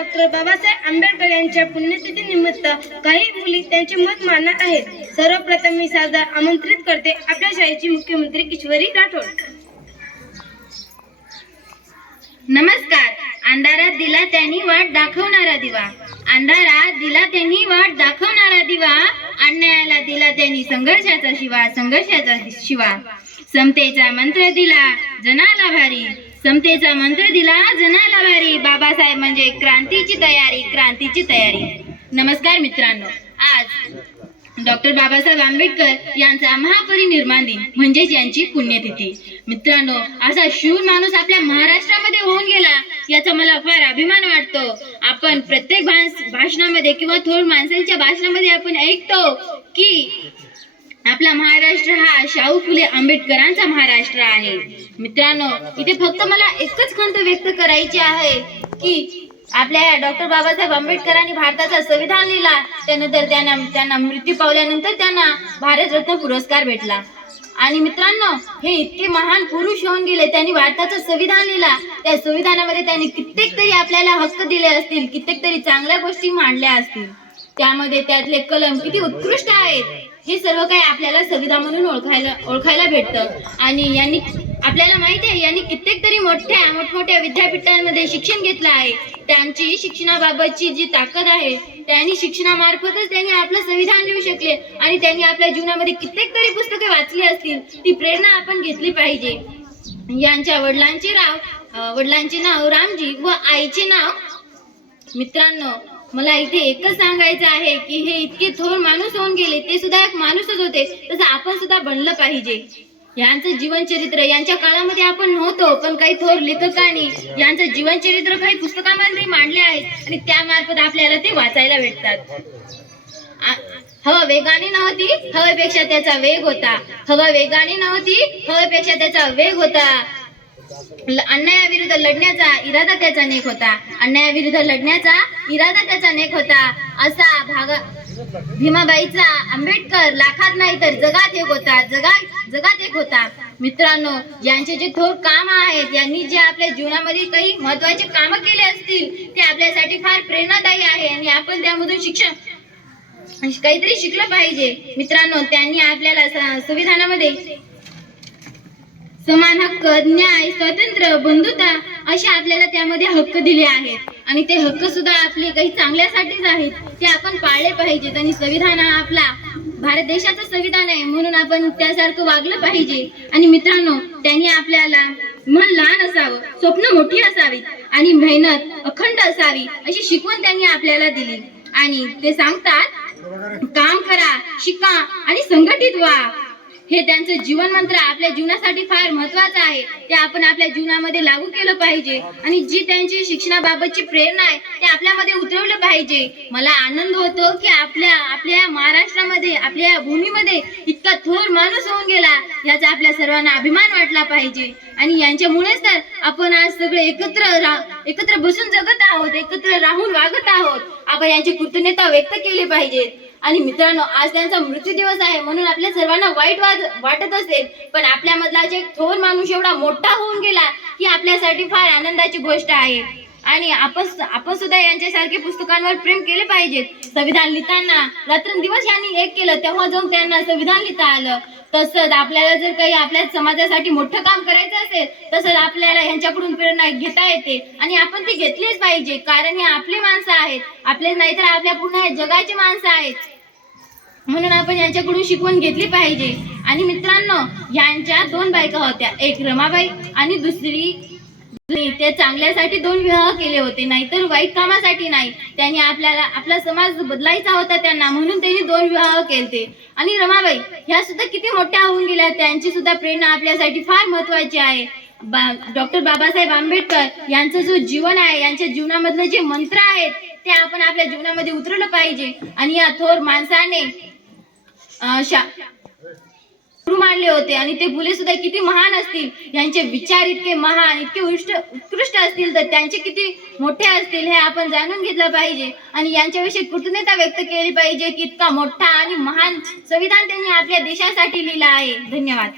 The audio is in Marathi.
डॉक्टर बाबासाहेब आंबेडकर यांच्या पुण्यतिथी निमित्त काही मुली त्यांचे मत मानत आहेत. सर्वप्रथम मी साधा आमंत्रित करते. आपल्या शाळेची मुख्यमंत्री किशोरी राठोड. नमस्कार. अंधारात दिला त्यांनी वाट दाखवणारा दिवा. अंधारात दिला त्यांनी वाट दाखवणारा दिवा. अन्यायाला दिला त्यांनी संघर्षाचा शिवा संघर्षाचा शिवा. समतेचा मंत्र दिला जनाला भारी. समतेचा मंत्र दिला जनाला भारी बाबासाहेब म्हणजे क्रांतीची तयारी क्रांतीची तयारी. नमस्कार मित्रांनो. आज डॉक्टर बाबासाहेब आंबेडकर यांचा महापरिनिर्माण दिन म्हणजेच यांची पुण्यतिथी. मित्रांनो असा शूर माणूस आपल्या महाराष्ट्रामध्ये होऊन गेला याचा मला फार अभिमान वाटतो. आपण प्रत्येक भाषणामध्ये किंवा थोर माणसांच्या भाषणामध्ये आपण ऐकतो की आपला महाराष्ट्र हा शाहू फुले आंबेडकरांचा महाराष्ट्र आहे. मित्रांनो इथे फक्त मला एकच खंत व्यक्त करायची आहे की आपल्या डॉक्टर बाबासाहेब आंबेडकरांनी भारताचा संविधान लिहिला. त्यानंतर त्यांना त्यांना मृत्यू पावल्यानंतर त्यांना भारतरत्न पुरस्कार भेटला. आणि मित्रांनो हे इतके महान पुरुष होऊन गेले त्यांनी भारताचं संविधान लिहिला. त्या संविधानामध्ये त्यांनी कित्येक तरी आपल्याला हक्क दिले असतील कित्येक तरी चांगल्या गोष्टी मांडल्या असतील. त्यामध्ये त्यातले कलम किती उत्कृष्ट आहेत. हे सर्व काही आपल्याला संविधान म्हणून ओळखायला ओळखायला भेटतं. आणि यांनी आपल्याला माहिती आहे यांनी कित्येक तरी मोठ्या मोठमोठ्या विद्यापीठांमध्ये शिक्षण घेतलं आहे. त्यांची शिक्षणाबाबतची जी ताकद आहे त्यांनी शिक्षणामार्फतच त्यांनी आपलं संविधान लिहू शकले आणि त्यांनी आपल्या जीवनामध्ये कित्येक तरी पुस्तके वाचली असतील ती प्रेरणा आपण घेतली पाहिजे. यांच्या वडिलांचे नाव वडिलांचे नाव रामजी व आईचे नाव मित्रांनो मला इथे एकच सांगायचं आहे की हे इतके थोर माणूस होऊन गेले ते सुद्धा एक माणूसच होते तसं आपण सुद्धा बनलं पाहिजे. यांचं जीवनचरित्र यांच्या काळामध्ये आपण नव्हतो पण काही थोर लेखकांनी यांचं जीवनचरित्र काही पुस्तकामध्ये मांडले आहेत आणि त्यामार्फत आपल्याला ते वाचायला भेटतात. हवा वेगाने नव्हती हवेपेक्षा त्याचा वेग होता. हवा वेगाने नव्हती हवेपेक्षा त्याचा वेग होता. अन्यायाविरुद्ध लढण्याचा इरादा त्याचा नेक होता. अन्यायाविरुद्ध लढण्याचा इरादा त्याचा नेक होता. असा भाग भीमाबाईचा आंबेडकर लाखात नाही तर जगात एक होता. जगात जगात एक होता. मित्रांनो यांचे जे थोर काम आहेत यांनी जे आपल्या जीवनामध्ये काही महत्त्वाचे काम केले असतील ते आपल्यासाठी फार प्रेरणादायी आहे आणि आपण त्यामधून शिक्षण काहीतरी शिकलं पाहिजे. मित्रांनो त्यांनी आपल्याला संविधानामध्ये समान हक्क न्याय स्वातंत्र्य बंधुता असे आपल्याला त्यामध्ये हक्क दिले आहेत. आणि ते हक्क सुद्धा आपले काही चांगल्यासाठीच आहेत. ते आपण पाळले पाहिजेत आणि संविधान हा आपला भारत देशाचं संविधान आहे म्हणून आपण त्यासारखं वागलं पाहिजे. आणि मित्रांनो त्यांनी आपल्याला मन लहान असावं स्वप्न मोठी असावीत आणि मेहनत अखंड असावी अशी शिकवण त्यांनी आपल्याला दिली. आणि ते सांगतात काम करा शिका आणि संघटित व्हा. हे त्यांचं जीवन मंत्र आपल्या जीवनासाठी फार महत्वाचं आहे. ते आपण आपल्या जीवनामध्ये लागू केलं पाहिजे. आणि जी त्यांची शिक्षणाबाबतची प्रेरणा आहे ते आपल्यामध्ये उतरवलं पाहिजे. मला आनंद होतो की आपल्या आपल्या महाराष्ट्रामध्ये आपल्या भूमीमध्ये इतका थोर माणूस होऊन गेला. याचा आपल्या सर्वांना अभिमान वाटला पाहिजे. आणि यांच्यामुळेच तर आपण आज सगळे एकत्र एकत्र बसून जगत आहोत एकत्र राहून वागत आहोत. आपण यांची कृतज्ञता व्यक्त केली पाहिजे. आणि मित्रांनो आज त्यांचा मृत्यू दिवस आहे म्हणून आपल्या सर्वांना वाईट वाद वाटत असेल पण आपल्या मधला जे थोर माणूस एवढा मोठा होऊन गेला ही आपल्यासाठी फार आनंदाची गोष्ट आहे. आणि आपण आपण सुद्धा यांच्यासारखे पुस्तकांवर प्रेम केले पाहिजेत. संविधान लिहिताना रात्रंदिवस यांनी एक केलं तेव्हा जाऊन त्यांना संविधान लिहिता आलं. तसंच आपल्याला जर काही आपल्या समाजासाठी मोठं काम करायचं असेल तसंच आपल्याला यांच्याकडून प्रेरणा घेता येते. आणि आपण ती घेतलीच पाहिजे कारण हे आपली माणसं आहेत. आपले नाही तर आपल्या पूर्ण जगाची माणसं आहेत. म्हणून आपण यांच्याकडून शिकवण घेतली पाहिजे. आणि मित्रांनो यांच्या दोन बायका होत्या एक रमाबाई आणि दुसरी ते चांगल्यासाठी दोन विवाह केले होते नाहीतर वाईट कामासाठी नाही. त्यांनी आपल्याला आपला समाज बदलायचा होता त्यांना म्हणून त्यांनी दोन विवाह केले आणि रमाबाई ह्या सुद्धा किती मोठ्या होऊन गेल्या त्यांची सुद्धा प्रेरणा आपल्यासाठी फार महत्वाची आहे. बा डॉक्टर बाबासाहेब आंबेडकर यांचं जो जीवन आहे यांच्या जीवनामधलं जे मंत्र आहेत ते आपण आपल्या जीवनामध्ये उतरवलं पाहिजे. आणि या थोर माणसाने अं, शा मानले होते. आणि ते फुले सुद्धा किती महान असतील. यांचे विचार इतके महान इतके उत्कृष्ट उत्कृष्ट असतील तर त्यांचे किती मोठे असतील हे आपण जाणून घेतलं पाहिजे. आणि यांच्याविषयी कृतज्ञता व्यक्त केली पाहिजे की इतका मोठा आणि महान संविधान त्यांनी आपल्या देशासाठी लिहिलं आहे. धन्यवाद.